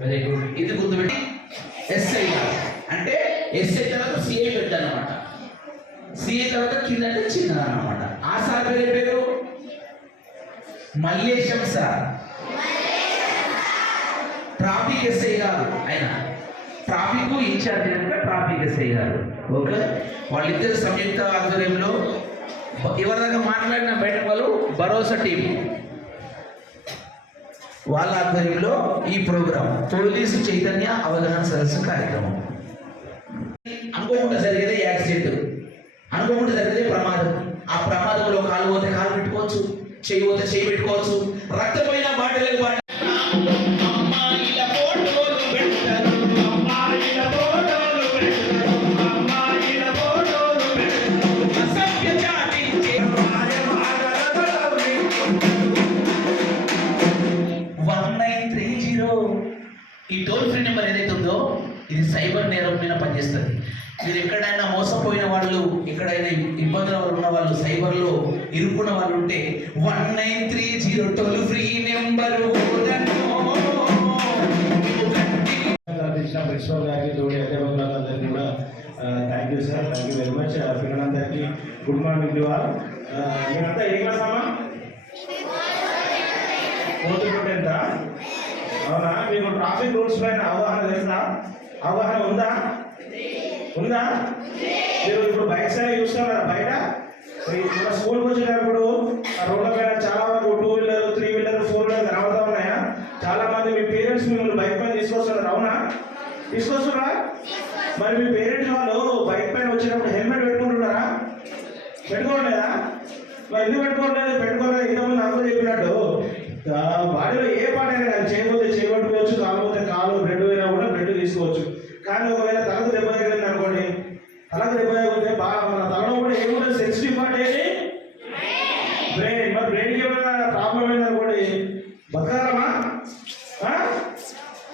Very good ఇది గుర్తుపెట్టి SI అంటే ఎస్ఐ తర్వాత సిఐ పెద్ద అనమాట సిఐ తర్వాత కింద అంటే చిన్న అనమాట ఆ సార్ పేరు పేరు? మల్లేశం సార్. ట్రాఫిక్ ఎస్ఐ గారు. ఆయన ట్రాఫిక్ ఇన్ఛార్జ్ కనుక ట్రాఫిక్ ఎస్ఐ గారు. ఓకే? వాళ్ళిద్దరు సంయుక్త ఆధ్వర్యంలో ఎవరిదాకా మాట్లాడిన బయట వాళ్ళు? భరోసా టీం వాళ్ళ ఆధ్వర్యంలో ఈ ప్రోగ్రాం పోలీసు చైతన్య అవగాహన సదస్సు కార్యక్రమం. అనుకోకుండా జరిగేదే యాక్సిడెంట్. అనుకోకుండా జరిగేదే ప్రమాదం. ఆ ప్రమాదంలో కాలు పోతే కాలు పెట్టుకోవచ్చు చేయి పోతే చేయి పెట్టుకోవచ్చు రక్తపోయిన బాటలకు బాట ఈ టోల్ ఫ్రీ నెంబర్ ఏదైతే ఉందో ఇది సైబర్ నేరం మీద పనిచేస్తుంది. మీరు ఎక్కడైనా మోసపోయిన వాళ్ళు ఎక్కడైనా ఇబ్బందుల ఉన్న వాళ్ళు సైబర్లో ఇరుక్కున్న వాళ్ళు ఉంటే one nine three zero toll free number కూడా thank you sir thank you very much పిల్లలందరికీ గుడ్ మార్నింగ్ టు ఆల్ మీరంతా ఏ క్లాస్ అమ్మా ఫోర్త్ టు టెన్త్ అవునా మీకు ట్రాఫిక్ రూల్స్ పైన అవగాహన తెలుసా అవగాహన ఉందా? ఉందా? మీరు ఇప్పుడు బైక్స్ సైడ్ చూస్తున్నారా. బయట మన స్కూల్కి వచ్చినప్పుడు ఆ రోడ్ల పైన చాలా వరకు two wheeler three wheeler four wheeler కనబడతా ఉన్నాయా? చాలా మంది మీ పేరెంట్స్ మిమ్మల్ని బైక్ పైన తీసుకొస్తున్నారు. అవునా? తీసుకొస్తున్నారా మరి మీ పేరెంట్స్ వాళ్ళు బైక్ పైన వచ్చినప్పుడు హెల్మెట్ పెట్టుకుంటున్నారా? పెట్టుకోవట్లేదా? మరి ఎందుకు పెట్టుకోవట్లేదు? పెట్టుకోలేదు ఇంతకుముందు అందరూ చెప్పినట్టు ఆ, బాడీలో ఏ పాట అయినా కానీ చేయబోతే చేయబట్టుకోవచ్చు కాకపోతే కాలు బ్రెడ్ అయినా కూడా బ్రెడ్ తీసుకోవచ్చు కానీ ఒకవేళ తలకు దెబ్బ తగిలింది అనుకోండి తలకు దెబ్బ తగిలితే బాగా మన తలలో కూడా ఏముంటుంది సెన్సిటివ్ పార్ట్ ఏది బ్రెయిన్ మరి బ్రెయిన్కి ఏమైనా ప్రాబ్లం అయింది అనుకోండి బతకాలమా ఆ?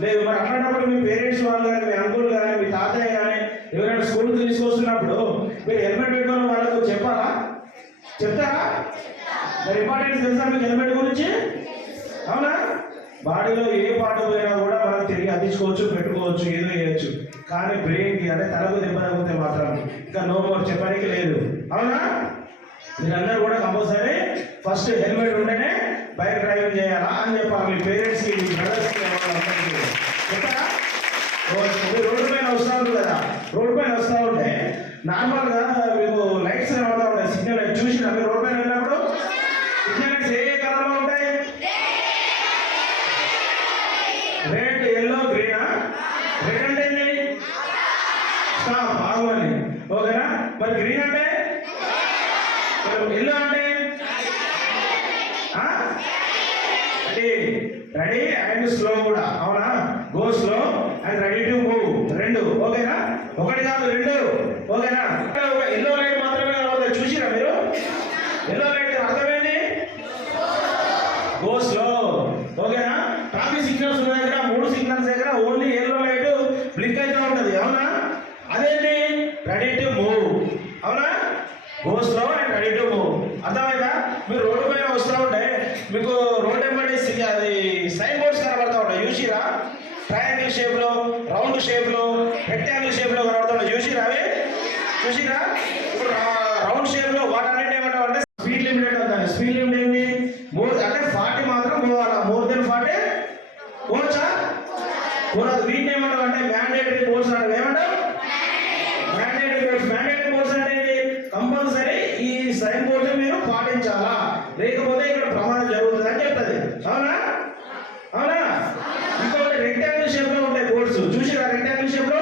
లేదు మరి అట్లాంటప్పుడు మీ పేరెంట్స్ వాళ్ళు కానీ మీ అంకుల్ కానీ మీ తాతయ్య కానీ ఎవరైనా స్కూల్కి తీసుకొస్తున్నప్పుడు మీరు హెల్మెట్ పెట్టుకొని వాళ్ళకు చెప్పాలా చెప్తారా మరి ఇంపార్టెన్స్ తెలుసా మీకు హెల్మెట్ గురించి? అవునా? బాడీలో ఏ పాట పోయినా కూడా మనం తిరిగి అందించుకోవచ్చు పెట్టుకోవచ్చు ఏదో చేయొచ్చు. కానీ బ్రెయిన్కి అంటే తలకు దెబ్బ తగ్గితే మాత్రం ఇంకా నో మోర్ చెప్పడానికి లేదు. అవునా? మీరందరూ కూడా కంపల్సరీ ఫస్ట్ హెల్మెట్ ఉంటేనే బైక్ డ్రైవింగ్ చేయాలా అని చెప్పాలి. మీ పేరెంట్స్కి మీ బ్రదర్స్కి రోడ్డు పైన వస్తూ ఉంటుంది కదా. రోడ్డు పైన వస్తూ ఉంటే నార్మల్గా మీకు లైట్స్ కనబడతా ఉంటాయి సిగ్నల్ లైట్ చూసినా మీరు రోడ్డు పైన వెళ్ళినప్పుడు సిగ్నల్ లైట్స్ ఏ కలర్లో ఉంటాయి రెడ్ ఎల్లో గ్రీనా రెడ్ అంటే ఏంటి స్టాప్ బాగుంది ఓకేనా మరి గ్రీన్ అంటే ఎల్లో అంటే ఆ? అంటే రెడీ? అండ్ స్లో కూడా. అవునా? Go slow. And ready to move రెండు. ఓకేనా? ఒకటి కాదు రెండు. ఓకేనా? ఒక ఎల్లో లైట్ మాత్రమే కనబడుతుంది చూసిరా మీరు? ఎల్లో లైట్ అర్థమైంది? Go slow. ఓకేనా? ట్రాఫిక్ సిగ్నల్స్ ఉన్న దగ్గర మూడు సిగ్నల్స్ దగ్గర ఓన్లీ ఎల్లో లైట్ బ్లింక్ అయితే ఉంటుంది. అవునా? అదేంటి? రెడీ టు మూవ్ అవునా? Go slow and ready to move అర్థమైందా? మీరు రోడ్డు పైన వస్తూ ఉంటే మీకు రోడ్ ఎంబడి అది సైన్ బోర్డ్స్ కనబడతా ఉంటాయి చూసిరా? ట్రయాంగిల్ షేప్లో రౌండ్ షేప్లో రెక్టాంగిల్ షేప్లో కనబడతా ఉంటాయి చూసిరా అవి? చూసిరా? ఇప్పుడు రౌండ్ షేప్లో వాటన్నిటి ఏమంటాం అంటే స్పీడ్ లిమిట్ అవుతాయి స్పీడ్ లిమిట్ ఏంటి మోర్ అంటే ఫార్టీ మాత్రం పోవాలా? More than forty? పోవచ్చా? పోరాదు. వీటిని ఏమంటాం అంటే మ్యాండేటరీ పోర్స్ అంటే ఏమంటారు మ్యాండేటరీ కోర్స్ మ్యాండేటరీ కోర్స్ అంటే ఏంటి కంపల్సరీ ఈ సైన్ బోర్డు మీరు పాటించాలా లేకపోతే ఇక్కడ ప్రమాదం జరుగుతుంది అని చెప్తుంది అవునా అవునా ఇంకొకటి రెక్టాంగిల్ షేప్లో ఉంటాయి బోర్డ్స్ చూసిరా రెక్టాంగిల్ షేప్లో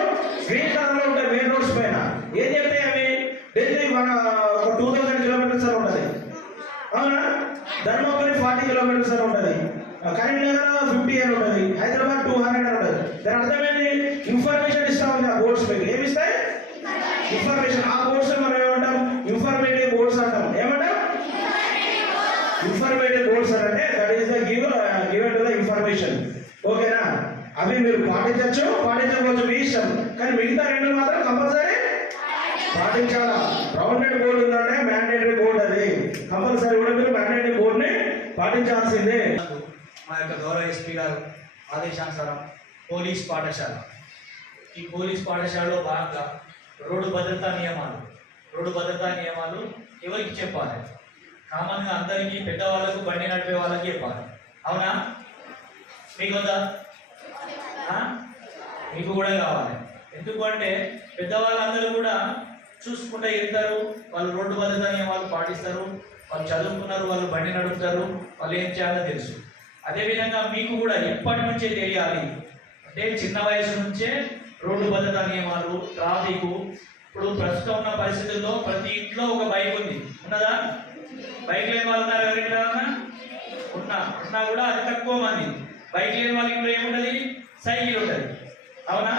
గ్రీన్ కలర్లో ఉంటాయి మెయిన్ రోడ్స్ పైన ఏం చెప్తాయి అవి డైలీ మన ఒక టూ థౌసండ్ కిలోమీటర్స్ అని ఉంటుంది. అవునా? ధర్మపురి ఫార్టీ కిలోమీటర్స్ అని ఉంటుంది. కరీంనగర్ ఫిఫ్టీ అని ఉంటుంది. హైదరాబాద్ టూ హండ్రెడ్ అని ఉంటుంది. దాని అర్థమైంది ఇన్ఫర్మేషన్ ఇస్తా ఉంది ఆ బోర్డ్స్ మీకు. ఏమి ఇస్తాయి? ఇన్ఫర్మేషన్ ఆ బోర్డ్స్ మనం ఏమంటాం? ఇన్ఫర్మేటివ్ బోర్డ్స్ అంటాం. ఏమంటాం? ఇన్ఫర్మేటివ్ బోర్డ్స్ అంటే that is the give given to the information ఓకేనా అవి మీరు పాటించవచ్చు పాటించకపోవచ్చు మీ ఇష్టం. కానీ మిగతా రెండు మాత్రం కంపల్సరీ పాటించాలా? గవర్నమెంట్ బోర్డు ఉందంటే మ్యాండేటరీ బోర్డు అది. కంపల్సరీ కూడా మీరు మ్యాండేటరీ బోర్డుని పాటించాల్సిందే. మా యొక్క గౌరవ ఎస్పీ గారు ఆదేశానుసారం పోలీస్ పాఠశాల. ఈ పోలీస్ పాఠశాలలో భాగంగా రోడ్డు భద్రతా నియమాలు రోడ్డు భద్రతా నియమాలు ఎవరికి చెప్పాలి? కామన్గా అందరికీ పెద్దవాళ్ళకు బండి నడిపే వాళ్ళకి చెప్పాలి. అవునా? మీకు వద్దా మీకు కూడా కావాలి. ఎందుకంటే పెద్దవాళ్ళందరూ కూడా చూసుకుంటే వెళ్తారు వాళ్ళు రోడ్డు భద్రతా వాళ్ళు పాటిస్తారు వాళ్ళు చదువుకున్నారు వాళ్ళు బండి నడుపుతారు వాళ్ళు ఏం చేయాలో తెలుసు. అదేవిధంగా మీకు కూడా ఎప్పటి నుంచే తెలియాలి. అంటే చిన్న వయసు నుంచే రోడ్డు భద్రత నియమాలు ట్రాఫిక్ ఇప్పుడు ప్రస్తుతం ఉన్న పరిస్థితుల్లో ప్రతి ఇంట్లో ఒక బైక్ ఉంది. ఉన్నదా? బైక్ లేని వాళ్ళు ఉన్నారు ఎవరైనా? ఉన్నా. ఉన్నా కూడా అది తక్కువ మంది. బైక్ లేని వాళ్ళ ఇంట్లో ఏముంటది? సైకిల్ ఉంటుంది. అవునా?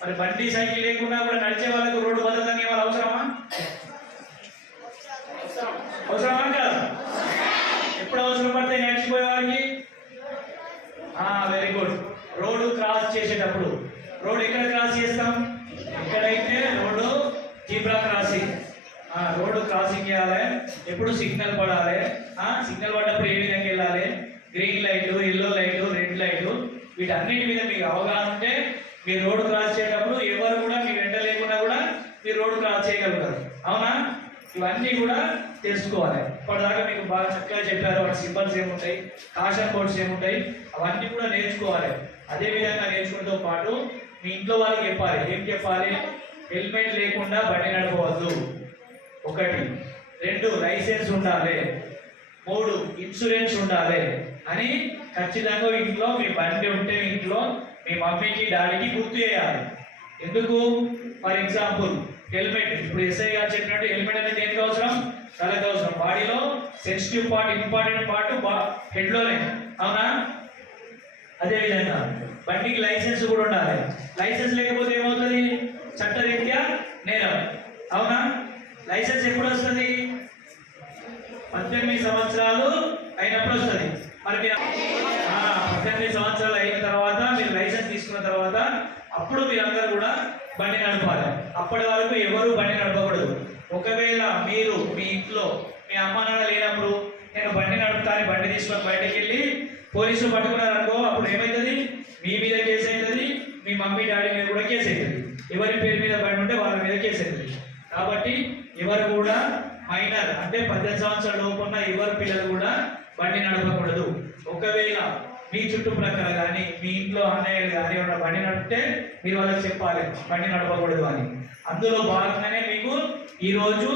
మరి బండి సైకిల్ లేకుండా కూడా నడిచే వాళ్ళకు రోడ్డు భద్రతా నియమాలు అవసరమా అవసరమా కాదు ఎప్పుడు అవసరం పడితే నడిచిపోయే వారికి వెరీ గుడ్ రోడ్డు క్రాస్ చేసేటప్పుడు రోడ్ ఎక్కడ క్రాస్ చేస్తాం ఎక్కడైతే రోడ్డు జీబ్రా క్రాసింగ్ ఆ, రోడ్డు క్రాసింగ్ చేయాలి ఎప్పుడు సిగ్నల్ పడాలి ఆ, సిగ్నల్ పడ్డప్పుడు ఏ విధంగా వెళ్ళాలి గ్రీన్ లైట్లు ఎల్లో లైట్లు రెడ్ లైట్లు వీటన్నిటి మీద మీకు అవగాహన ఉంటే మీరు రోడ్డు క్రాస్ చేసేటప్పుడు ఎవరు కూడా మీ వెంట లేకుండా కూడా మీరు రోడ్డు క్రాస్ చేయగలుగుతారు. అవునా? ఇవన్నీ కూడా తెలుసుకోవాలి. ఇప్పటిదాకా మీకు బాగా చక్కగా చెప్పారు. వాటి సింబల్స్ ఏముంటాయి? కాషన్ బోర్డ్స్ ఏముంటాయి? అవన్నీ కూడా నేర్చుకోవాలి. అదే విధంగా నేర్చుకుంటూ పాటు మీ ఇంట్లో వాళ్ళకి చెప్పాలి. ఏం చెప్పాలి? హెల్మెట్ లేకుండా బండి నడపవద్దు. ఒకటి. రెండు లైసెన్స్ ఉండాలి. మూడు ఇన్సూరెన్స్ ఉండాలి. అని ఖచ్చితంగా ఇంట్లో మీ బండి ఉంటే ఇంట్లో మీ మమ్మీకి డాడీకి గుర్తు చేయాలి. ఎందుకు? For example helmet. ఇప్పుడు ఎస్ఐ గారు చెప్పినట్టు హెల్మెట్ అనేది దేనికి అవసరం? తలకి అవసరం. బాడీలో సెన్సిటివ్ పార్ట్ ఇంపార్టెంట్ పార్ట్ హెడ్లోనే అవునా? అదే విధంగా బండికి లైసెన్స్ కూడా ఉండాలి. లైసెన్స్ లేకపోతే ఏమవుతుంది? చట్టరీత్యా నేరం. అవునా? లైసెన్స్ ఎప్పుడు వస్తుంది? పద్దెనిమిది సంవత్సరాలు అయినప్పుడు వస్తుంది. మరి మీరు పద్దెనిమిది సంవత్సరాలు అయిన తర్వాత మీరు లైసెన్స్ తీసుకున్న తర్వాత అప్పుడు మీరందరూ కూడా బండి నడపాలి. అప్పటి వరకు ఎవరు బండి నడపకూడదు. ఒకవేళ మీరు మీ ఇంట్లో మీ అమ్మ నాన్న లేనప్పుడు నేను బండి నడుపుతాను బండి తీసుకొని బయటకు వెళ్ళి పోలీసులు పట్టుకున్నారనుకో అప్పుడు ఏమవుతుంది మీ మీద కేసు అవుతుంది మీ మమ్మీ డాడీ మీద కూడా కేసు అవుతుంది ఎవరి పేరు మీద బండి ఉంటే వాళ్ళ మీద కేసు అవుతుంది కాబట్టి ఎవరు కూడా మైనర్ అంటే పద్దెనిమిది సంవత్సరాల లోపు ఉన్న పిల్లలు కూడా బండి నడపకూడదు. ఒకవేళ మీ చుట్టుప్రక్కల కానీ మీ ఇంట్లో అన్నయ్యలు కానీ ఏమైనా బండి నడిపితే మీరు వాళ్ళకి చెప్పాలి బండి నడపకూడదు అని. అందులో భాగంగానే మీకు ఈరోజు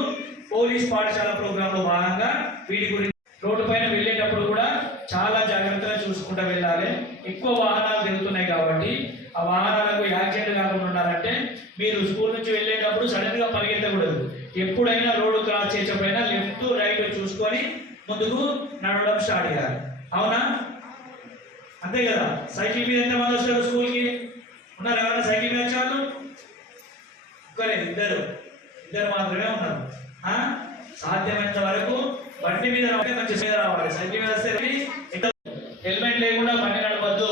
పోలీస్ పాఠశాల ప్రోగ్రాంలో భాగంగా వీటి గురించి రోడ్డు పైన వెళ్ళేటప్పుడు కూడా చాలా జాగ్రత్తగా చూసుకుంటూ వెళ్ళాలి. ఎక్కువ వాహనాలు తిరుగుతున్నాయి కాబట్టి ఆ వాహనాలకు యాక్సిడెంట్ కాకుండా ఉండాలంటే మీరు స్కూల్ నుంచి వెళ్ళేటప్పుడు సడన్గా పరిగెత్తకూడదు. ఎప్పుడైనా రోడ్డు క్రాస్ చేసేప్పుడైనా లెఫ్ట్ రైట్ చూసుకొని ముందుకు నడవడం స్టార్ట్ చేయాలి. అవునా? అంతే కదా. సైకిల్ మీద ఎంతమంది వస్తారు స్కూల్కి? ఉన్నారు ఎవరైనా సైకిల్ మీద వచ్చే ఒక్కరే ఇద్దరు. ఇద్దరు మాత్రమే ఉన్నారు. సాధ్యమైనంత వరకు బండి మీద మంచి మీద రావాలి. సైకిల్ మీద వస్తే హెల్మెట్ లేకుండా బండి నడపద్దు.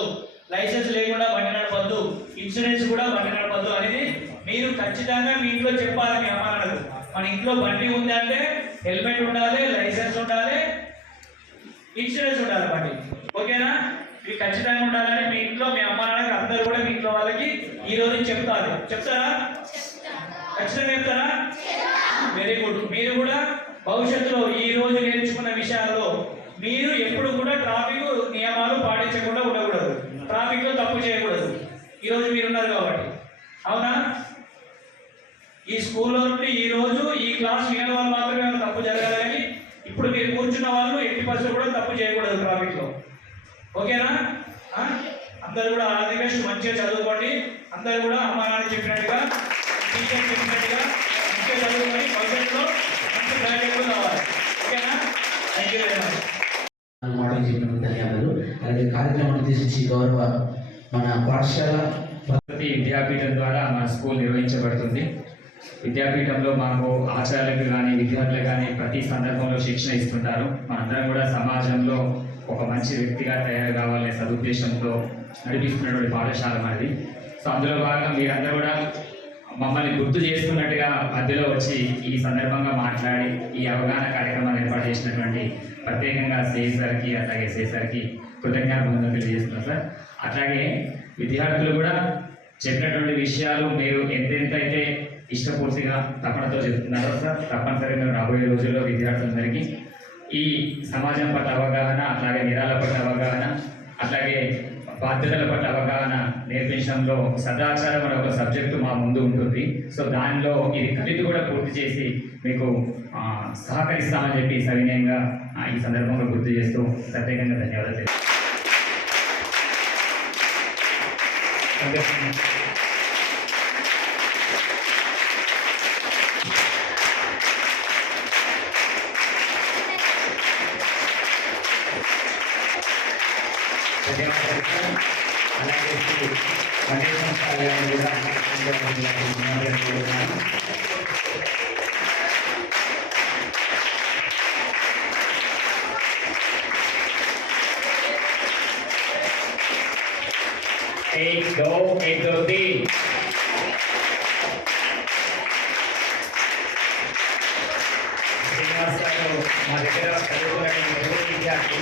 లైసెన్స్ లేకుండా బండి నడపద్దు. ఇన్సూరెన్స్ కూడా బండి నడపద్దు అనేది మీరు ఖచ్చితంగా మీ ఇంట్లో చెప్పాలి మీ అమ్మ మన ఇంట్లో బండి ఉంది అంటే హెల్మెట్ ఉండాలి లైసెన్స్ ఉండాలి ఇన్సూరెన్స్ ఉండాలి బండి. ఓకేనా? ఇవి ఖచ్చితంగా ఉండాలని మీ ఇంట్లో మీ అమ్మ నాన్నకి అందరూ కూడా మీ ఇంట్లో వాళ్ళకి ఈ రోజు చెప్తారు. చెప్తారా? ఖచ్చితంగా చెప్తారా? వెరీ గుడ్ మీరు కూడా భవిష్యత్తులో ఈ రోజు నేర్చుకున్న విషయాల్లో మీరు ఎప్పుడు కూడా ట్రాఫిక్ నియమాలు పాటించకుండా ఉండకూడదు ట్రాఫిక్లో తప్పు చేయకూడదు ఈ రోజు మీరు ఉన్నారు కాబట్టి అవునా ఈ స్కూల్లో నుండి ఈ రోజు ఈ క్లాస్ వినే వాళ్ళు మాత్రమే ఏమైనా తప్పు జరగాలి కానీ ఇప్పుడు మీరు కూర్చున్న వాళ్ళు ఎట్టి పరిస్థితులు కూడా తప్పు చేయకూడదు ట్రాఫిక్లో ఓకేనా ఆ? అందరూ కూడా బెస్ట్ మంచిగా చదువుకోండి. అందరూ కూడా అమ్మ నాన్న చెప్పినట్టుగా టీచర్ చెప్పినట్టుగా మంచిగా చదువుకొని భవిష్యత్తులో మంచి ప్రయోజకులు కావాలి ఓకేనా? థ్యాంక్ యూ వెరీ మచ్ మాట చెప్పినందుకు ధన్యవాదాలు. అలాగే కార్యక్రమాన్ని తీసుకొచ్చి గౌరవ మన పాఠశాల ప్రతి విద్యాపీఠం ద్వారా మన స్కూల్ నిర్వహించబడుతుంది. విద్యాపీఠంలో మనకు ఆచార్యులకు కానీ విద్యార్థులకు కానీ ప్రతి సందర్భంలో శిక్షణ ఇస్తుంటారు. మనందరం కూడా సమాజంలో ఒక మంచి వ్యక్తిగా తయారు కావాలనే సదుద్దేశంతో నడిపిస్తున్నటువంటి పాఠశాల మనది సో అందులో భాగంగా మీరందరూ కూడా మమ్మల్ని గుర్తు చేస్తున్నట్టుగా మధ్యలో వచ్చి ఈ సందర్భంగా మాట్లాడి ఈ అవగాహన కార్యక్రమాన్ని ఏర్పాటు చేసినటువంటి ప్రత్యేకంగా సేసర్కి అలాగే అట్లాగే సే కృతజ్ఞతలు తెలియజేస్తున్నాం సార్. అట్లాగే విద్యార్థులు కూడా చెప్పినటువంటి విషయాలు మీరు ఎంతెంతైతే ఇష్టపూర్తిగా తపనతో చెప్తున్నారో సార్ తప్పనిసరిగా రాబోయే రోజుల్లో విద్యార్థులందరికీ ఈ సమాజం పట్ల అవగాహన అట్లాగే నిరాల పట్ల అవగాహన అట్లాగే బాధ్యతల పట్ల అవగాహన నేర్పించడంలో సదాచారం అనే ఒక సబ్జెక్టు మా ముందు ఉంటుంది. సో దానిలో ఇది కలిపి కూడా పూర్తి చేసి మీకు సహకరిస్తామని చెప్పి సవినయంగా ఈ సందర్భంలో గుర్తు చేస్తూ ప్రత్యేకంగా ధన్యవాదాలు తెలియజేస్తున్నాను. ధన్యవాదాలు సార్. అలాగే శ్రీ గణేశం సార్ గారిని కూడా ధన్యవాదాలు తెలుపుతున్నాను. एक दो एक दो तीन శ్రీనివాస్ గారు మా దగ్గర చదువుకున్న తెలుగు విద్యార్థి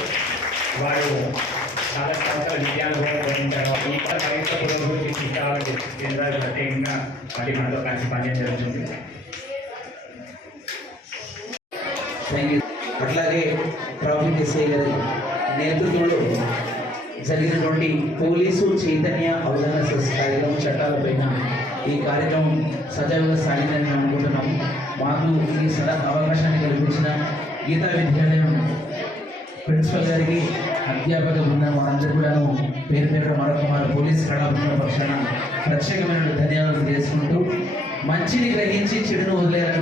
వారు చాలా సంవత్సరాల విద్యానుభవం పొందిన ఈ ఇంకా పురోగతి కావాలని కేంద్రాలు ప్రత్యేకంగా మళ్ళీ మనతో కలిసి పనిచేయడం జరుగుతుంది థ్యాంక్ యూ అట్లాగే ట్రాఫిక్ ఎస్ఐ గారి నేతృత్వంలో జరిగినటువంటి పోలీసు చైతన్య అవగాహన కార్యక్రమం చట్టాలపైన ఈ కార్యక్రమం సజావుగా సాగిందని మేము అనుకుంటున్నాము మాకు ఈ సదా అవకాశాన్ని కల్పించిన గీతా విద్యాలయం ప్రిన్సిపల్ గారికి అధ్యాపక బృందం వారందరూ కూడాను పేరు పేరు మరొక మన పోలీస్ కళా పక్షాన ప్రత్యేకమైన ధన్యవాదాలు చేసుకుంటూ మంచిని గ్రహించి చెడును వదిలేయాలని